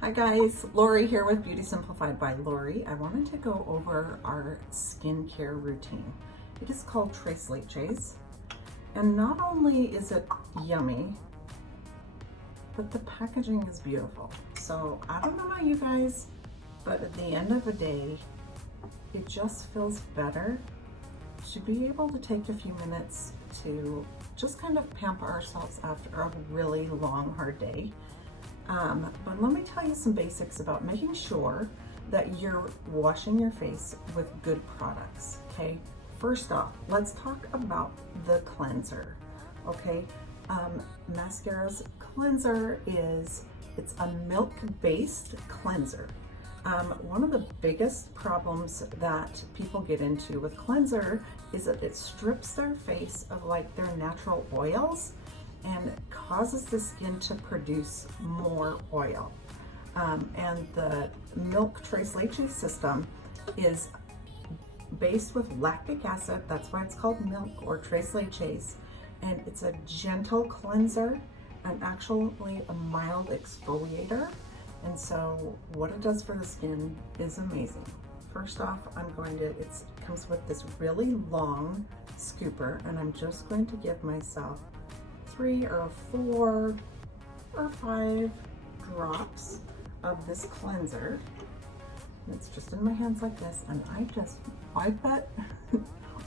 Hi guys, Lori here with Beauty Simplified by Lori. I wanted to go over our skincare routine. It is called Tres Leches, and not only is it yummy, but the packaging is beautiful. So I don't know about you guys, but at the end of the day, it just feels better to be able to take a few minutes to just kind of pamper ourselves after a really long, hard day. But let me tell you some basics about making sure that you're washing your face with good products, okay? First off, let's talk about the cleanser, okay? Maskcara's cleanser it's a milk-based cleanser. One of the biggest problems that people get into with cleanser is that it strips their face of like their natural oils and causes the skin to produce more oil. And the milk Tres Leches system is based with lactic acid. That's why it's called milk or Tres Leches. And it's a gentle cleanser and actually a mild exfoliator. And so what it does for the skin is amazing. First off, it comes with this really long scooper, and I'm just going to give myself 3 or 4 or 5 drops of this cleanser. And it's just in my hands like this, and I just wipe it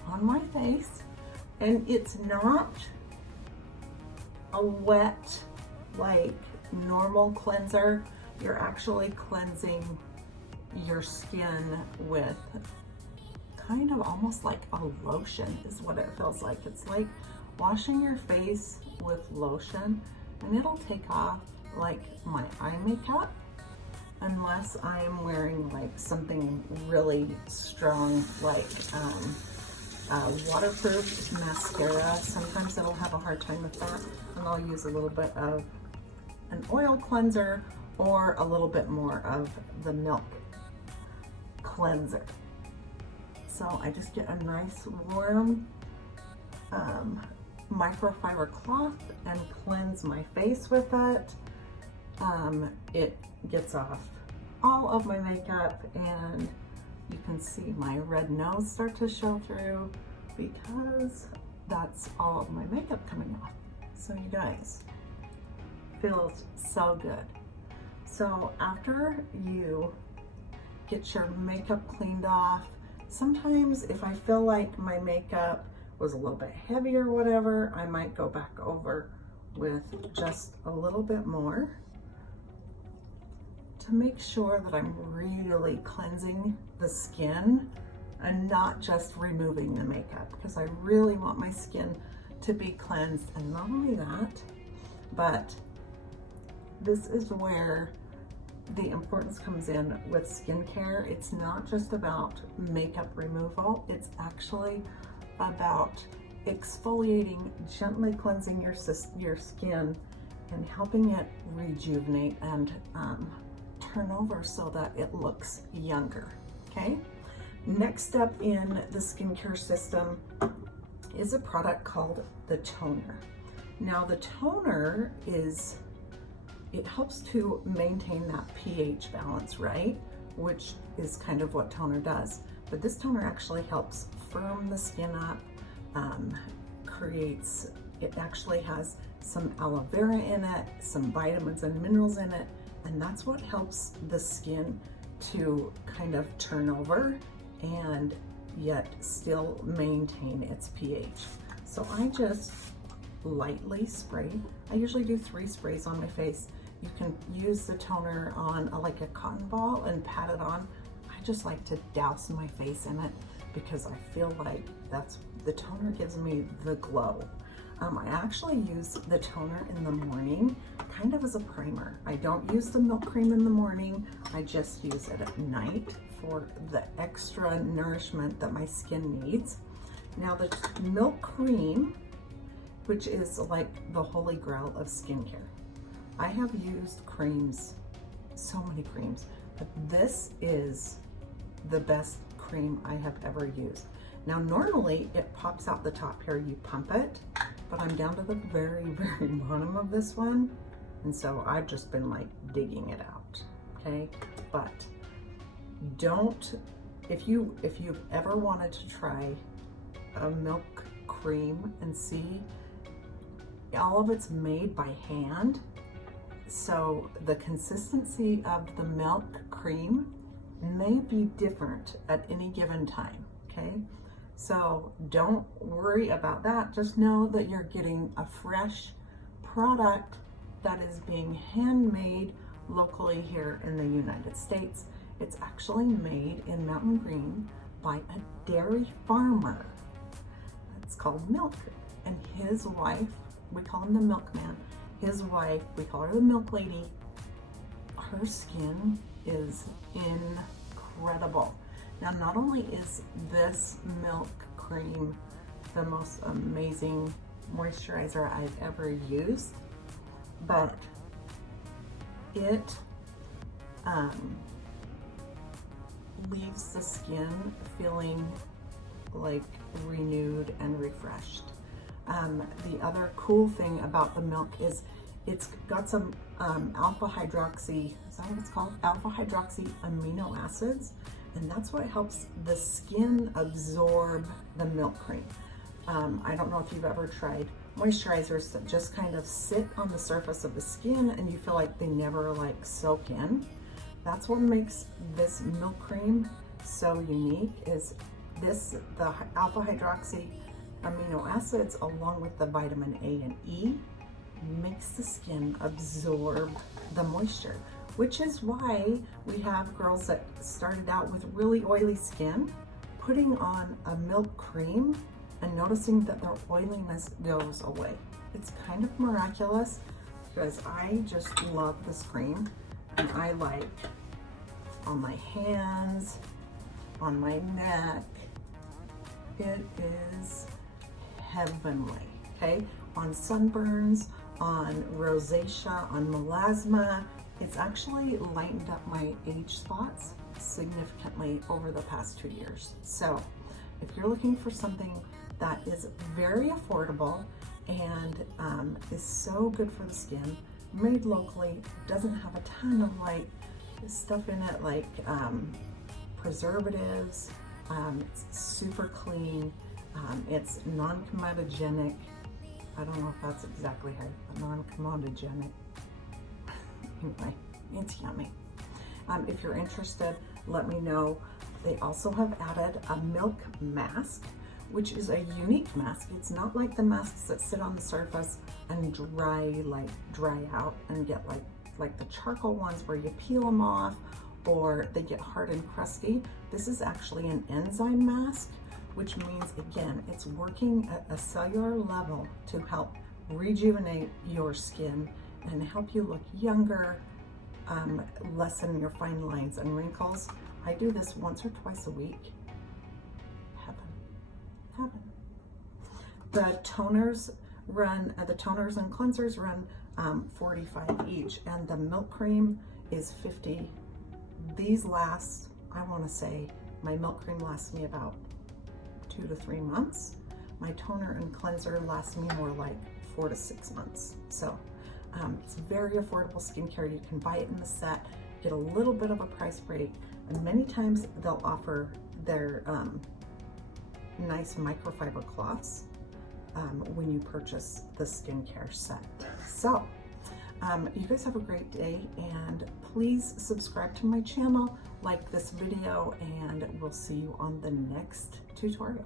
on my face. And it's not a wet, like normal cleanser. You're actually cleansing your skin with kind of almost like a lotion is what it feels like. It's like washing your face with lotion, and it'll take off like my eye makeup unless I'm wearing like something really strong like waterproof mascara. Sometimes it'll have a hard time with that, and I'll use a little bit of an oil cleanser or a little bit more of the milk cleanser. So I just get a nice warm microfiber cloth and cleanse my face with it. It gets off all of my makeup, and you can see my red nose start to show through because that's all of my makeup coming off. So you guys, feels so good. So after you get your makeup cleaned off, sometimes if I feel like my makeup was a little bit heavy or whatever, I might go back over with just a little bit more to make sure that I'm really cleansing the skin and not just removing the makeup, because I really want my skin to be cleansed. And not only that, but this is where the importance comes in with skincare. It's not just about makeup removal, it's actually about exfoliating, gently cleansing your skin and helping it rejuvenate and turn over so that it looks younger, okay? Next step in the skincare system is a product called the toner. Now the toner it helps to maintain that pH balance, right? Which is kind of what toner does. But this toner actually helps firm the skin up, it actually has some aloe vera in it, some vitamins and minerals in it, and that's what helps the skin to kind of turn over and yet still maintain its pH. So I just lightly spray. I usually do 3 sprays on my face. You can use the toner on like a cotton ball and pat it on. I just like to douse my face in it because I feel like the toner gives me the glow. I actually use the toner in the morning, kind of as a primer. I don't use the milk cream in the morning. I just use it at night for the extra nourishment that my skin needs. Now the milk cream, which is like the holy grail of skincare. I have used creams, so many creams, but this is the best cream I have ever used. Now normally it pops out the top here, you pump it, but I'm down to the very bottom of this one, and so I've just been like digging it out. okay? But don't, if you've ever wanted to try a milk cream and see, all of it's made by hand, so the consistency of the milk cream may be different at any given time, okay? So don't worry about that. Just know that you're getting a fresh product that is being handmade locally here in the United States. It's actually made in Mountain Green by a dairy farmer. It's called Milk, and his wife, we call him the milkman, his wife, we call her the milk lady. Her skin is incredible. Now, not only is this milk cream the most amazing moisturizer I've ever used, but it leaves the skin feeling like renewed and refreshed. The other cool thing about the milk is it's got some alpha hydroxy, is that what it's called? Alpha hydroxy amino acids, and that's what helps the skin absorb the milk cream. I don't know if you've ever tried moisturizers that just kind of sit on the surface of the skin and you feel like they never like soak in. That's what makes this milk cream so unique, is this, the alpha hydroxy amino acids along with the vitamin A and E makes the skin absorb the moisture, which is why we have girls that started out with really oily skin putting on a milk cream and noticing that their oiliness goes away. It's kind of miraculous, because I just love this cream, and I like on my hands, on my neck. It is heavenly, okay? On sunburns, on rosacea, on melasma. It's actually lightened up my age spots significantly over the past 2 years. So if you're looking for something that is very affordable and is so good for the skin, made locally, doesn't have a ton of like stuff in it like preservatives, it's super clean, it's non-comedogenic. I don't know if that's exactly how, non-comedogenic. Anyway, it's yummy. If you're interested, let me know. They also have added a milk mask, which is a unique mask. It's not like the masks that sit on the surface and dry out and get like the charcoal ones where you peel them off or they get hard and crusty. This is actually an enzyme mask, which means, again, it's working at a cellular level to help rejuvenate your skin and help you look younger, lessen your fine lines and wrinkles. I do this once or twice a week. Heaven. The toners and cleansers run $45 each, and the milk cream is $50. These last, I want to say, my milk cream lasts me about 2 to 3 months. My toner and cleanser lasts me more like 4 to 6 months. So it's very affordable skincare. You can buy it in the set, get a little bit of a price break, and many times they'll offer their nice microfiber cloths when you purchase the skincare set. So you guys have a great day, and please subscribe to my channel, like this video, and we'll see you on the next tutorial.